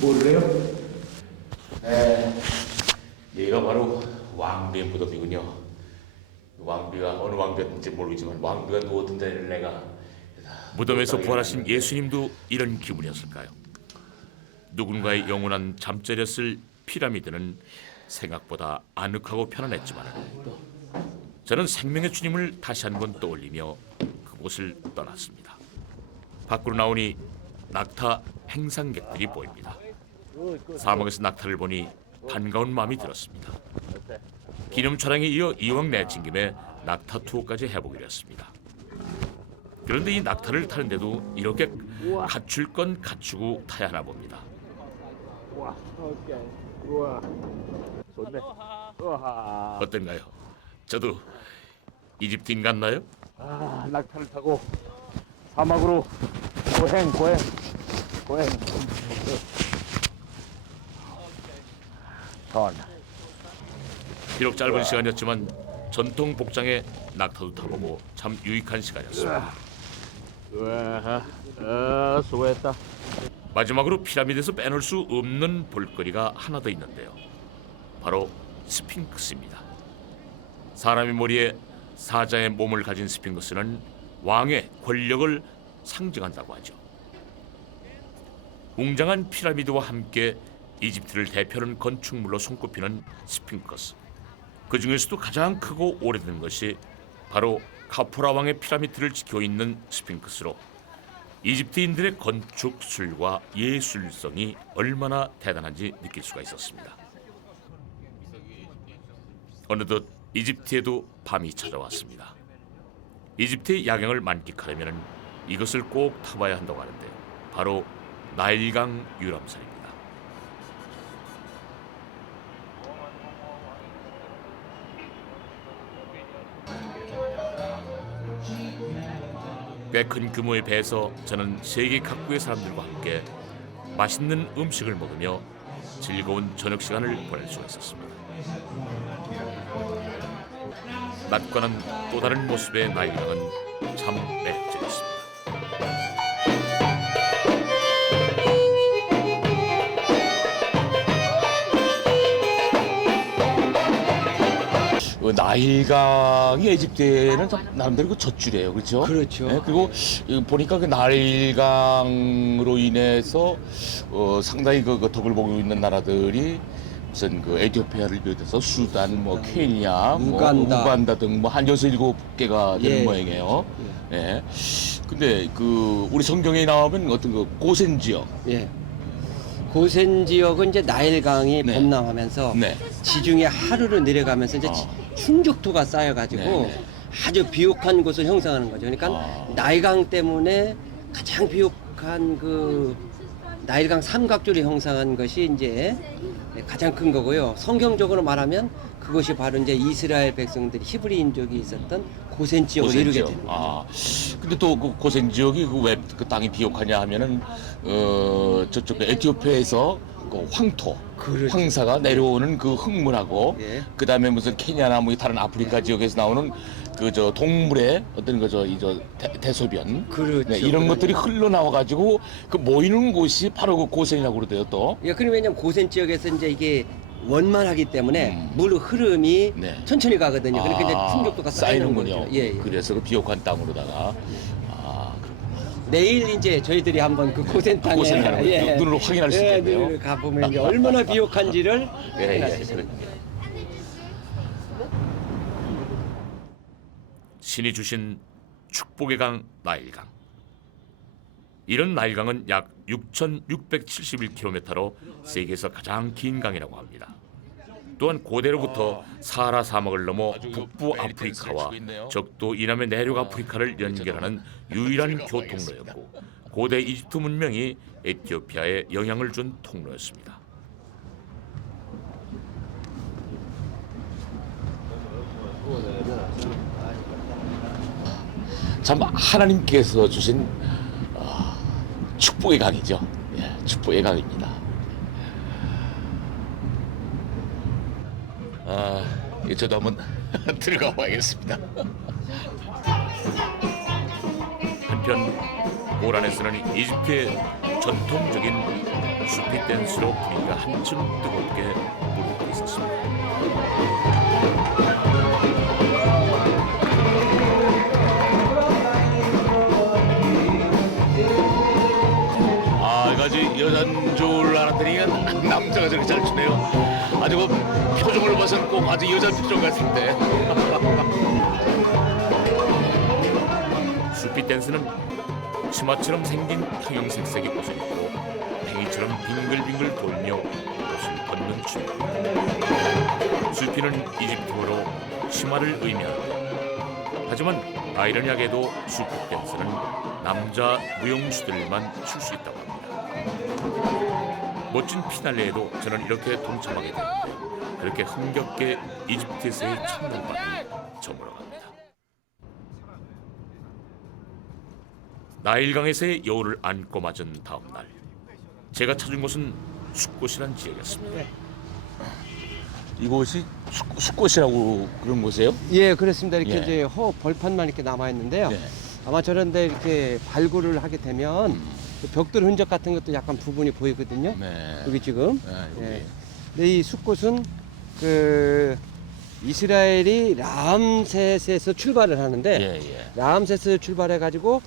뭐를 해요? 얘가 바로 왕비의 무덤이군요. 왕비가 어느 왕비였는지 모르지만 왕비가 누웠던 자리를 내가 무덤에서 부활하신 예수님도 이런 기분이었을까요? 누군가의 영원한 잠자리였을 피라미드는 생각보다 아늑하고 편안했지만 저는 생명의 주님을 다시 한번 떠올리며 그곳을 떠났습니다. 밖으로 나오니 낙타 행상객들이 보입니다. 사막에서 낙타를 보니 반가운 마음이 들었습니다. 기념 촬영에 이어 이왕 내친 김에 낙타 투어까지 해보기로 했습니다. 그런데 이 낙타를 타는데도 이렇게 갖출 건 갖추고 타야 하나 봅니다. 어떤가요? 저도 이집트인 같나요? 낙타를 타고 사막으로 고행. 비록 짧은 시간이었지만 전통 복장에 낙타도 타보고 참 유익한 시간이었습니다. 마지막으로 피라미드에서 빼놓을 수 없는 볼거리가 하나 더 있는데요. 바로 스핑크스입니다. 사람의 머리에 사자의 몸을 가진 스핑크스는 왕의 권력을 상징한다고 하죠. 웅장한 피라미드와 함께 이집트를 대표하는 건축물로 손꼽히는 스핑크스. 그 중에서도 가장 크고 오래된 것이 바로 카포라 왕의 피라미드를 지키고 있는 스핑크스로 이집트인들의 건축술과 예술성이 얼마나 대단한지 느낄 수가 있었습니다. 어느덧 이집트에도 밤이 찾아왔습니다. 이집트의 야경을 만끽하려면 이것을 꼭 타봐야 한다고 하는데 바로 나일강 유람선입니다. 꽤 큰 규모의 배에서 저는 세계 각국의 사람들과 함께 맛있는 음식을 먹으며 즐거운 저녁 시간을 보낼 수가 있었습니다. 낮과는 또 다른 모습의 나일강은 참 매력적이었습니다. 나일강이 에집트에는 나름대로 그 젖줄이에요, 그렇죠? 그렇죠. 네, 그리고 보니까 그 나일강으로 인해서 상당히 그 덕을 보고 있는 나라들이 무슨 그 에티오피아를 비롯해서 수단, 뭐 케냐, 우간다 등 뭐 한 6-7개가 되는 예. 모양이에요. 예. 근데 그 우리 성경에 나오면 어떤 그 고센 지역, 예. 고센 지역은 이제 나일강이 네. 범람하면서 네. 지중해 하루로 내려가면서 이제 충족토가 쌓여가지고 네. 아주 비옥한 곳을 형성하는 거죠. 그러니까 나일강 때문에 가장 비옥한 그 나일강 삼각줄이 형성한 것이 이제 가장 큰 거고요. 성경적으로 말하면 그것이 바로 이제 이스라엘 백성들이 히브리인족이 있었던 고센 지역을 고센 이루게 지역. 됩니다. 근데 또 그 고센 지역이 그 왜 그 땅이 비옥하냐 하면은 저쪽 에티오피아에서 그 황토, 그렇죠. 황사가 내려오는 그 흙물하고 예. 그다음에 무슨 케냐나 뭐 다른 아프리카 지역에서 나오는 그 저 동물의 어떤 거저 대소변 그렇죠. 네, 이런 것들이 흘러나와 가지고 그 모이는 곳이 바로 그 고센이라고 그러대요 또. 예, 그럼 왜냐면 고센 지역에서 이제 이게 원만하기 때문에 물 흐름이 네. 천천히 가거든요. 그러니까 이제 충족도가 쌓이는 쌓이는군요. 거죠. 예, 예. 그래서 그 비옥한 땅으로다가 내일 이제 저희들이 한번 그 고센 땅에 고센 가는 눈으로 확인할 수 있겠네요. 눈으로 가보면 이제 얼마나 비옥한지를 확인할 수 있습니다. 신이 주신 축복의 강 나일강. 이런 나일강은 약 6,671km로 세계에서 가장 긴 강이라고 합니다. 또한 고대로부터 사하라 사막을 넘어 북부 아프리카와 적도 이남의 내륙 아프리카를 연결하는 유일한 교통로였고 고대 이집트 문명이 에티오피아에 영향을 준 통로였습니다. 참 하나님께서 주신 축복의 강이죠. 예, 축복의 강입니다. 저도 한번 들어가 봐야겠습니다. 한편 고란에서는 이집트의 전통적인 수피 댄스로 분위기가 한층 뜨겁게 불고 있습니다. 있었습니다. 아, 이거지 여자인 줄 알았더니 남자가 저렇게 잘 추네요. 아주 그 표정을 봐서는 꼭 아주 여자 표정 같은데. 슈피 댄스는 치마처럼 생긴 형형색색의 옷을 입고 팽이처럼 빙글빙글 돌며 옷을 벗는 춤입니다. 슈피는 이집트어로 치마를 의미하는데, 하지만 아이러니하게도 슈피 댄스는 남자 무용수들만 출 수 있다고 합니다. 멋진 피날레에도 저는 이렇게 동참하게 되는데, 그렇게 흥겹게 이집트에서의 첫날밤이 저물어 갑니다. 나일강에서의 여우를 안고 맞은 다음 날, 제가 찾은 곳은 숫꽃이란 지역이었습니다. 이곳이 숫꽃이라고 그런 곳이에요? 예, 그렇습니다. 이렇게 예. 이제 허 벌판만 이렇게 남아 있는데요. 네. 아마 저런데 이렇게 발굴을 하게 되면 그 벽돌 흔적 같은 것도 약간 부분이 보이거든요. 네. 여기 지금. 여기. 예. 근데 이 숫꽃은 그 이스라엘이 람셋에서 출발을 하는데 예, 예. 람셋에서 출발해 가지고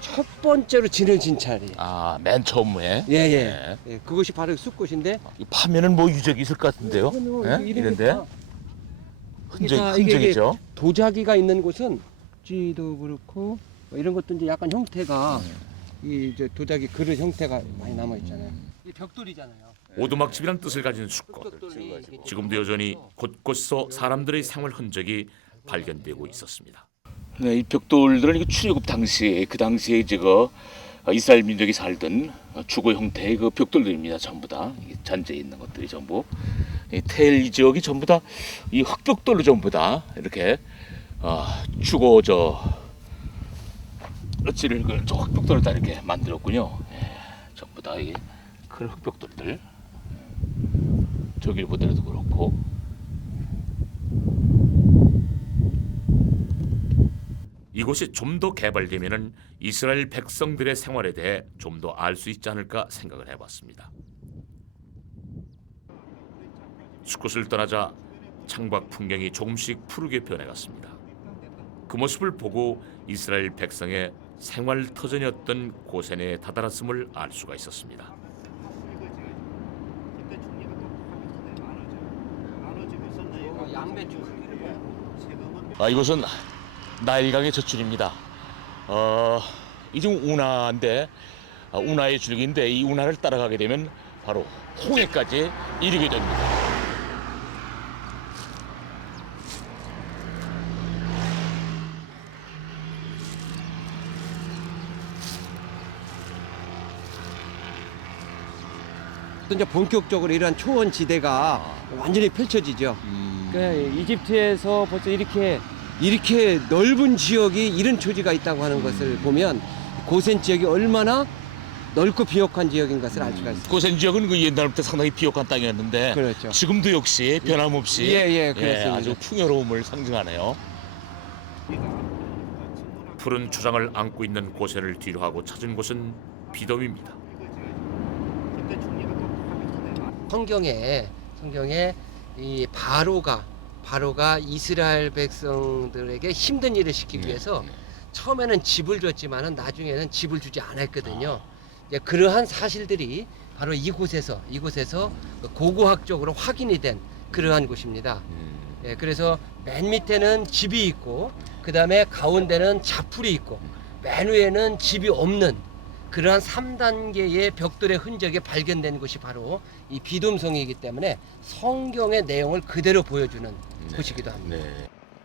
첫 번째로 지내진 자리. 아, 맨 처음에. 예, 예. 예, 그것이 바로 숫꽃인데. 이 파면은 뭐 유적이 있을 것 같은데요? 예? 이런데 흔적이죠. 도자기가 있는 곳은 쥐도 그렇고 뭐 이런 것도 이제 약간 형태가 이 이제 도자기 그릇 형태가 많이 남아 있잖아요. 이 벽돌이잖아요. 오두막집이란 뜻을 가진 숫꽃. 지금도 여전히 곳곳서 사람들의 생활 흔적이 발견되고 있었습니다. 네, 이 벽돌들은 이거 출애굽 당시에 그 당시에 이제 그 이스라엘 민족이 살던 주거 형태의 그 벽돌들입니다. 전부 다 잔재에 있는 것들이 전부 이 텔 지역이 전부 다 이 흙벽돌로 전부 다 이렇게 주거 어찌를 저 흙벽돌을 다 이렇게 만들었군요. 예, 전부 다 이 큰 흙벽돌들. 저길 보더라도 그렇고. 이곳이 좀 더 개발되면은 이스라엘 백성들의 생활에 대해 좀 더 알 수 있지 않을까 생각을 해봤습니다. 숫꽃을 떠나자 창밖 풍경이 조금씩 푸르게 변해갔습니다. 그 모습을 보고 이스라엘 백성의 생활 터전이었던 고센에 다다랐음을 알 수가 있었습니다. 양배추. 이곳은 나일강의 젖줄입니다. 이 지금 운하인데 운하의 줄기인데 이 운하를 따라가게 되면 바로 홍해까지 이르게 됩니다. 또 이제 본격적으로 이러한 초원 지대가 완전히 펼쳐지죠. 그러니까 이집트에서 벌써 이렇게 넓은 지역이 이런 초지가 있다고 하는 것을 보면 고센 지역이 얼마나 넓고 비옥한 지역인 것을 알 수가 있습니다. 고센 지역은 그 옛날부터 상당히 비옥한 땅이었는데 그렇죠. 지금도 역시 변함없이 예, 그렇습니다. 아주 풍요로움을 상징하네요. 푸른 초장을 안고 있는 고센을 뒤로하고 찾은 곳은 비돔입니다. 성경에 이 바로가 이스라엘 백성들에게 힘든 일을 시키기 위해서 처음에는 집을 줬지만은 나중에는 집을 주지 않았거든요. 이제 그러한 사실들이 바로 이곳에서 고고학적으로 확인이 된 그러한 곳입니다. 예, 그래서 맨 밑에는 집이 있고 그 다음에 가운데는 자풀이 있고 맨 위에는 집이 없는 그러한 3단계의 벽돌의 흔적이 발견된 곳이 바로 이 비돔성이기 때문에 성경의 내용을 그대로 보여주는 곳이기도 합니다.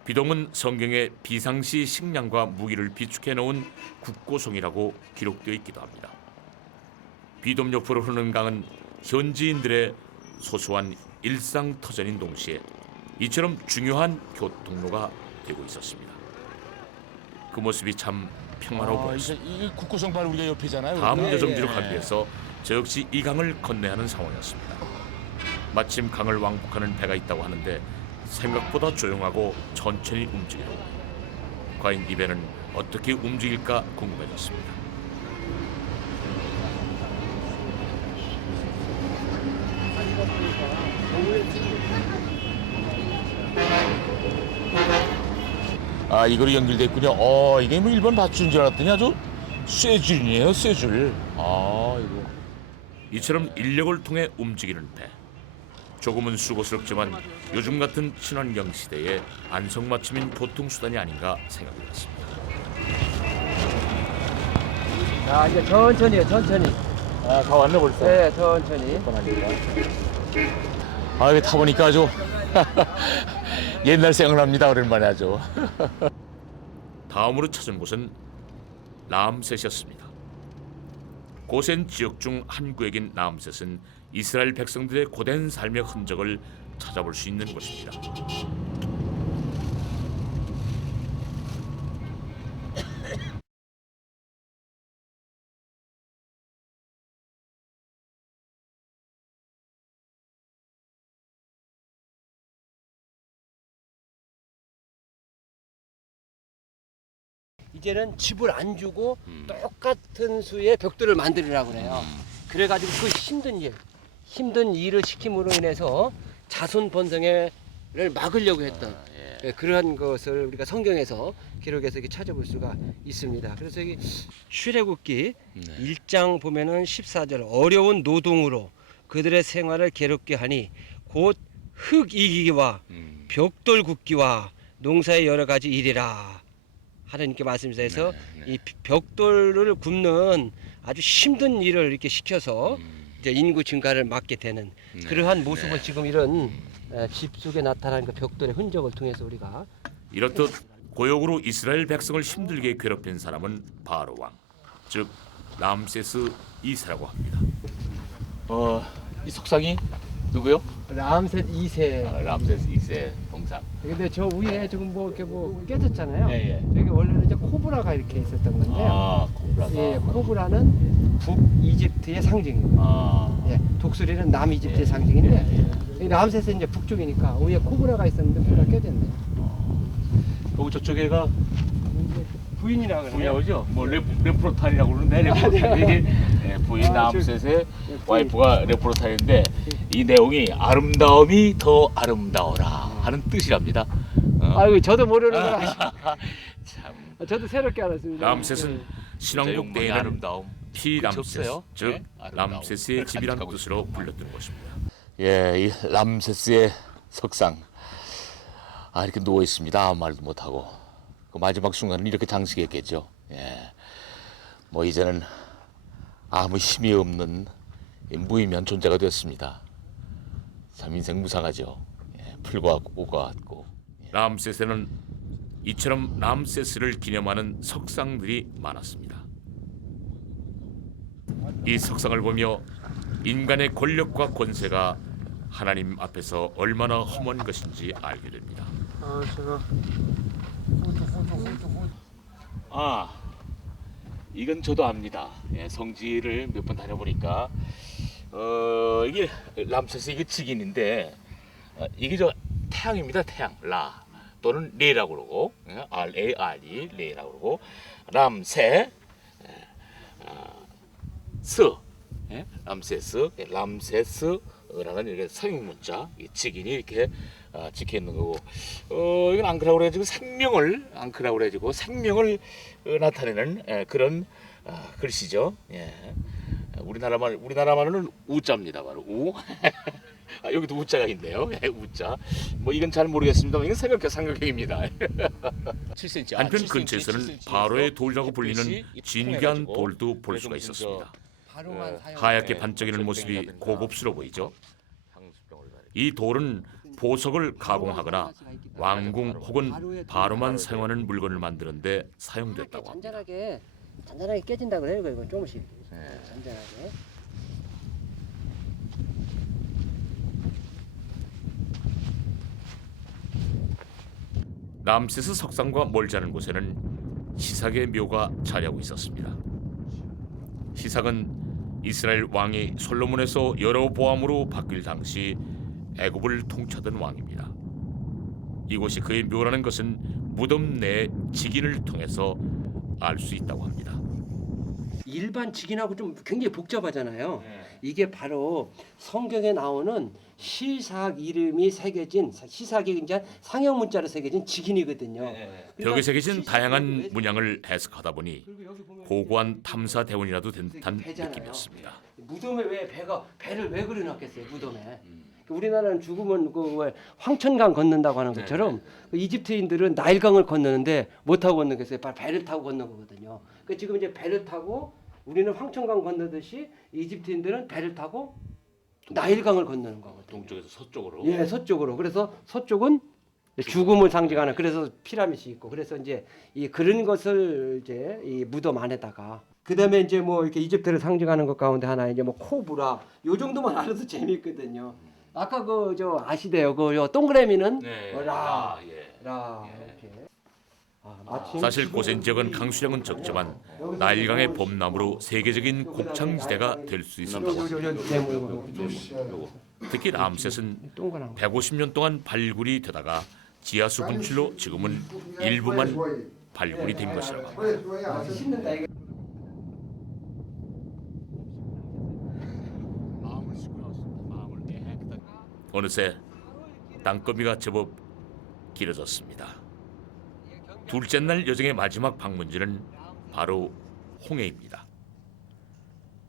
비돔은 성경에 비상시 식량과 무기를 비축해 놓은 국고성이라고 기록되어 있기도 합니다. 비돔 옆으로 흐르는 강은 현지인들의 소소한 일상 터전인 동시에 이처럼 중요한 교통로가 되고 있었습니다. 그 모습이 참 평화로워 보였습니다. 이 국고성 바로 우리가 옆이잖아요. 다음 여정지로 가기 위해서 저 역시 이 강을 건너야 하는 상황이었습니다. 마침 강을 왕복하는 배가 있다고 하는데 생각보다 조용하고 천천히 움직이더군요. 과연 이 배는 어떻게 움직일까 궁금해졌습니다. 아, 이거로 연결돼 있군요. 이게 뭐 일반 밧줄인 줄 알았더니 아주 쇠줄이네요, 쇠줄. 아, 이거. 이처럼 인력을 통해 움직이는 배. 조금은 수고스럽지만 요즘 같은 친환경 시대에 안성맞춤인 교통수단이 아닌가 생각했습니다. 자, 이제 천천히요, 천천히. 아, 다 왔네 벌써. 네, 천천히. 아, 이거 타보니까 아주 옛날 생각납니다. 오랜만에 아주. 다음으로 찾은 곳은 람셋이었습니다. 고센 지역 중 한 구역인 람셋은 이스라엘 백성들의 고된 삶의 흔적을 찾아볼 수 있는 곳입니다. 이제는 집을 안 주고 똑같은 수의 벽돌을 만들으라고 그래요. 그래가지고 그 힘든 일을 시킴으로 인해서 자손 번성을 막으려고 했던 그러한 것을 우리가 성경에서 기록해서 이렇게 찾아볼 수가 있습니다. 그래서 여기 출애굽기 1장 보면은 14절 어려운 노동으로 그들의 생활을 괴롭게 하니 곧 흙 이기기와 벽돌 굽기와 농사의 여러 가지 일이라. 하나님께 말씀하셔서 이 벽돌을 굽는 아주 힘든 일을 이렇게 시켜서 이제 인구 증가를 막게 되는 그러한 모습을 지금 이런 집 속에 나타나는 그 벽돌의 흔적을 통해서 우리가 이렇듯 고역으로 이스라엘 백성을 힘들게 괴롭힌 사람은 바로 왕, 즉 람세스 2세라고 합니다. 이 석상이 누구요? 람셋 2세. 람세스 2세 동상. 근데 저 위에 지금 뭐 이렇게 뭐 깨졌잖아요. 예. 여기 원래는 이제 코브라가 이렇게 있었던 건데요. 아, 코브라가. 예, 코브라는 북이집트의 상징이에요. 예, 독수리는 남이집트의 상징인데 이 람셋은 이제 북쪽이니까 위에 코브라가 있었는데 코브라 깨졌네요. 그리고 저쪽에가 부인이라고 그래요. 부인이죠? 뭐 레프로탄이라고 그러는데 레프로탄이 부인 람셋의 와이프가 레프로탄인데 이 내용이 아름다움이 더 아름다워라 하는 뜻이랍니다. 아이고 저도 모르는 거라. 참. 저도 새롭게 알았습니다. 람셋은 신왕국 영문의 내에는 아름다움. 피람셋, 없어요? 즉 네? 아름다움. 람세스의 집이란 간직하고 뜻으로 있습니다. 불렸던 곳입니다. 예, 이 람세스의 석상. 이렇게 누워 있습니다. 아무 말도 못 하고. 그 마지막 순간은 이렇게 장식했겠죠. 예. 뭐 이제는 아무 힘이 없는 무의미한 존재가 되었습니다. 참 인생 무상하죠. 예, 풀과 꽃과 같고. 람세스는 이처럼 람세스를 기념하는 석상들이 많았습니다. 이 석상을 보며 인간의 권력과 권세가 하나님 앞에서 얼마나 험한 것인지 알게 됩니다. 이건 저도 압니다. 예, 성지를 몇 번 다녀보니까 이게 람세스 이게 직인인데 이게 저 태양입니다. 태양 라 또는 레라고 그러고 R-A-R-E 레라고 그러고 람세 스 람세스 람세스라는 이렇게 서양 문자 직인이 이렇게 찍혀 있는 거고 이건 앙크라고 그래가지고 생명을 앙크라고 그래가지고 생명을 나타내는 그런 글씨죠. 예. 우리나라말로는 우자입니다. 바로 우. 여기도 우자가 있네요. 예, 우자. 뭐 이건 잘 모르겠습니다만 이건 삼각형입니다. 7cm. 한편 근처에서는 바로의 돌이라고 불리는 진귀한 돌도 볼 수가 있었습니다. 하얗게 반짝이는 모습이 고급스러워 보이죠. 이 돌은 보석을 가공하거나 왕궁 혹은 바로만 사용하는 물건을 만드는데 사용됐다고 합니다. 잔잔하게 깨진다 그래요. 이거 조금씩. 잔잔하게. 람세스 석상과 멀지 않은 곳에는 시삭의 묘가 자리하고 있었습니다. 시삭은 이스라엘 왕이 솔로몬에서 여로보암으로 바뀔 당시 애굽을 통치하던 왕입니다. 이곳이 그의 묘라는 것은 무덤 내 직인을 통해서 알 수 있다고 합니다. 일반 직인하고 좀 굉장히 복잡하잖아요. 이게 바로 성경에 나오는 시삭 이름이 새겨진 시삭이 이제 상형 문자로 새겨진 직인이거든요. 그러니까 벽에 새겨진 시삭이 다양한 왜 문양을 해석하다 보니 그리고 여기 보면 고고한 탐사 대원이라도 된 듯한 배잖아요. 느낌이었습니다. 무덤에 왜 배를 왜 그려놨겠어요? 무덤에. 우리나라는 죽으면 왜 황천강 건넌다고 하는 것처럼 그 이집트인들은 나일강을 건너는데 못 타고 건너겠어요. 바로 배를 타고 건넌 거거든요. 그 지금 이제 배를 타고 우리는 황천강 건너듯이 이집트인들은 배를 타고 나일강을 건너는 거거든요. 동쪽에서 서쪽으로. 예, 서쪽으로. 그래서 서쪽은 죽음을 상징하는 그래서 피라미드이 있고 그래서 이제 이 그런 것을 이제 이 무덤 안에다가 그다음에 이제 뭐 이렇게 이집트를 상징하는 것 가운데 하나 이제 뭐 코브라 요 정도만 알아도 재미있거든요. 아까 그 저 아시대요. 그 요 동그라미는 라 이렇게. 마침 사실 고센 지역은 강수량은 적지만 나일강의 봄나무로 세계적인 곡창지대가 될 수 있었다고 합니다. 특히 람셋은 동그란 거. 150년 동안 발굴이 되다가 지하수 분출로 지금은 일부만 발굴이 된 것이라고 합니다. 씻는다 이거. 어느새 땅거미가 제법 길어졌습니다. 둘째 날 여정의 마지막 방문지는 바로 홍해입니다.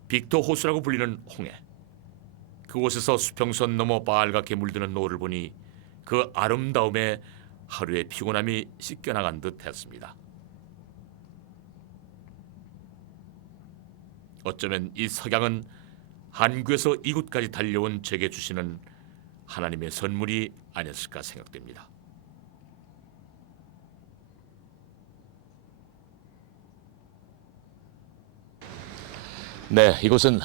빅터 호수라고 불리는 홍해. 그곳에서 수평선 넘어 빨갛게 물드는 노을을 보니 그 아름다움에 하루의 피곤함이 씻겨나간 듯 했습니다. 어쩌면 이 석양은 한국에서 이곳까지 달려온 제게 주시는 하나님의 선물이 아니었을까 생각됩니다. 네, 이곳은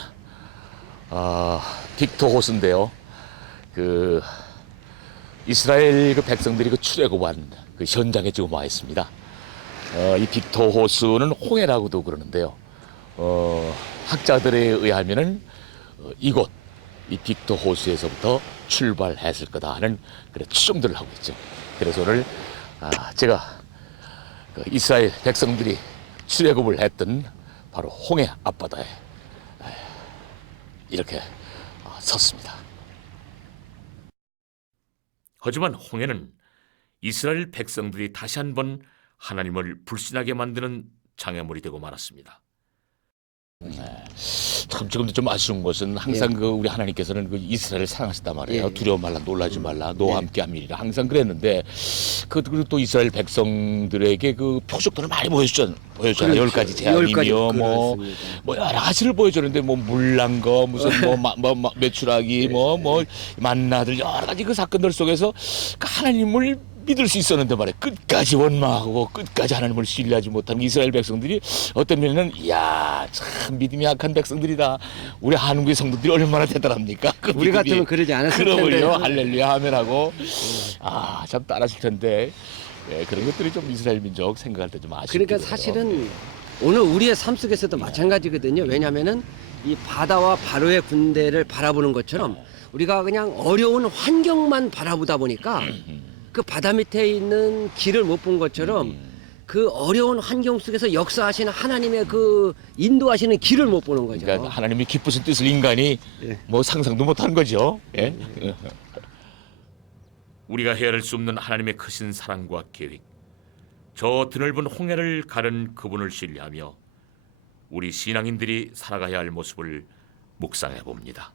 빅터 호수인데요. 그 이스라엘 그 백성들이 그 출애굽한 그 현장에 지금 와 있습니다. 이 빅터 호수는 홍해라고도 그러는데요. 학자들에 의하면은 이곳 이 빅터 호수에서부터 출발했을 거다 하는 그런 추정들을 하고 있죠. 그래서 오늘 제가 그 이스라엘 백성들이 출애굽을 했던 바로 홍해 앞바다에 이렇게 섰습니다. 하지만 홍해는 이스라엘 백성들이 다시 한번 하나님을 불신하게 만드는 장애물이 되고 말았습니다. 참 지금도 좀 아쉬운 것은 항상 그 우리 하나님께서는 그 이스라엘을 사랑하셨단 말이에요. 두려워 말라, 놀라지 말라, 너와 함께 함이리라 항상 그랬는데 그리고 또 이스라엘 백성들에게 그 표적들을 많이 보여주잖아요. 10가지 재앙이며 뭐 여러 가지를 보여주는데 뭐 물난 거 무슨 뭐 메추라기 뭐 만나들 여러 가지 그 사건들 속에서 그 하나님을 믿을 수 있었는데 말이야. 끝까지 원망하고 끝까지 하나님을 신뢰하지 못하는 이스라엘 백성들이 어떤 면에는 이야 참 믿음이 약한 백성들이다. 우리 한국의 성도들이 얼마나 대단합니까? 그 우리 같으면 그러지 않았을 텐데. 그러면요 할렐루야 하면하고 참 따랐을 텐데 그런 것들이 좀 이스라엘 민족 생각할 때 좀 아쉽기도 그러니까 해요. 사실은 오늘 우리의 삶 속에서도 마찬가지거든요. 왜냐하면은 이 바다와 바로의 군대를 바라보는 것처럼 우리가 그냥 어려운 환경만 바라보다 보니까 그 바다 밑에 있는 길을 못 본 것처럼 그 어려운 환경 속에서 역사하시는 하나님의 그 인도하시는 길을 못 보는 거죠. 그러니까 하나님이 기쁘신 뜻을 인간이 뭐 상상도 못한 거죠. 예? 우리가 헤아릴 수 없는 하나님의 크신 사랑과 계획, 저 드넓은 홍해를 가른 그분을 신뢰하며 우리 신앙인들이 살아가야 할 모습을 묵상해 봅니다.